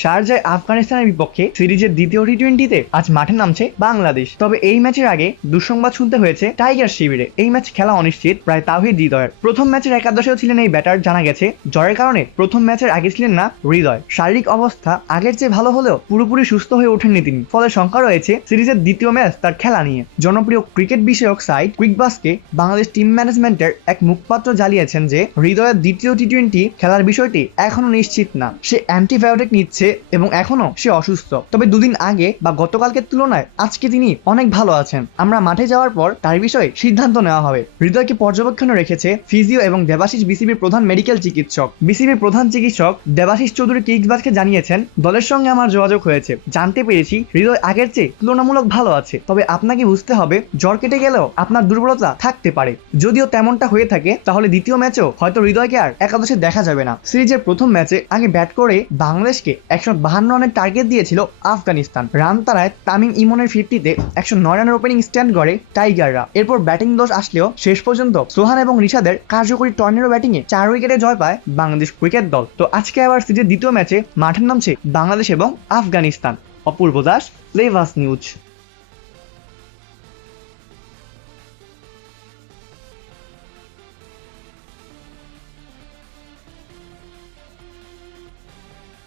শারজায় আফগানিস্তানের বিপক্ষে সিরিজের দ্বিতীয় টি-20-তে আজ মাঠে নামছে বাংলাদেশ। তবে এই ম্যাচের আগে দুঃসংবাদ শুনতে হয়েছে টাইগার শিবিরে। এই ম্যাচ খেলা অনিশ্চিত প্রায় তাওহিদ হৃদয়ের। প্রথম ম্যাচের একাদশেও ছিলেন এই ব্যাটার। জানা গেছে জ্বরের কারণে প্রথম ম্যাচের আগে ছিলেন না হৃদয়। শারীরিক অবস্থা আগের চেয়ে ভালো হলেও পুরোপুরি সুস্থ হয়ে ওঠেননি তিনি। ফলে শঙ্কা রয়েছে সিরিজের দ্বিতীয় ম্যাচ তার খেলা নিয়ে। জনপ্রিয় ক্রিকেট বিষয়ক সাইট কুইকবাসকে বাংলাদেশ টিম ম্যানেজমেন্টের এক মুখপাত্র জানিয়েছেন যে হৃদয়ের দ্বিতীয় টি-20 খেলার বিষয়টি এখনো নিশ্চিত না। সে অ্যান্টিবায়োটিক নিচ্ছে এবং এখনো সে অসুস্থ। তবে দুদিন আগে বা গতকালকের তুলনায় আজকে তিনি অনেক ভালো আছেন। আমরা মাঠে যাওয়ার পর তার বিষয়ে সিদ্ধান্ত নেওয়া হবে। হৃদয়কে পর্যবেক্ষণে রেখেছে ফিজিও এবং দেবাশিস বিসিবির প্রধান মেডিকেল চিকিৎসক। বিসিবির প্রধান চিকিৎসক দেবাশিস চৌধুরী কিকবাসকে জানিয়েছেন, দলের সঙ্গে আমার যোগাযোগ হয়েছে, জানতে পেরেছি হৃদয় আগের চেয়ে তুলনামূলক ভালো আছে। তবে আপনাকে বুঝতে হবে জ্বর কেটে গেলেও আপনার দুর্বলতা থাকতে পারে। যদিও তেমনটা হয়ে থাকে তাহলে দ্বিতীয় ম্যাচেও হয়তো হৃদয়কে আর একাদশে দেখা যাবে না। সিরিজের প্রথম ম্যাচে আগে ব্যাট করে বাংলাদেশকে 152 রানের টার্গেট দিয়েছিল আফগানিস্তান। রান তাড়ায় তামিম ইমনের 50-তে 109 রানের ওপেনিং স্ট্যান্ড করে টাইগাররা। এরপর ব্যাটিং দোষ আসলেও শেষ পর্যন্ত সোহান এবং রিশাদের কার্যকরী টর্নেডো ব্যাটিংয়ে 4 উইকেটে জয় পায় বাংলাদেশ ক্রিকেট দল। তো আজকে আবার সিরিজের দ্বিতীয় ম্যাচে মাঠে নামছে বাংলাদেশ এবং আফগানিস্তান। অপূর্ব দাস, লেভাস নিউজ।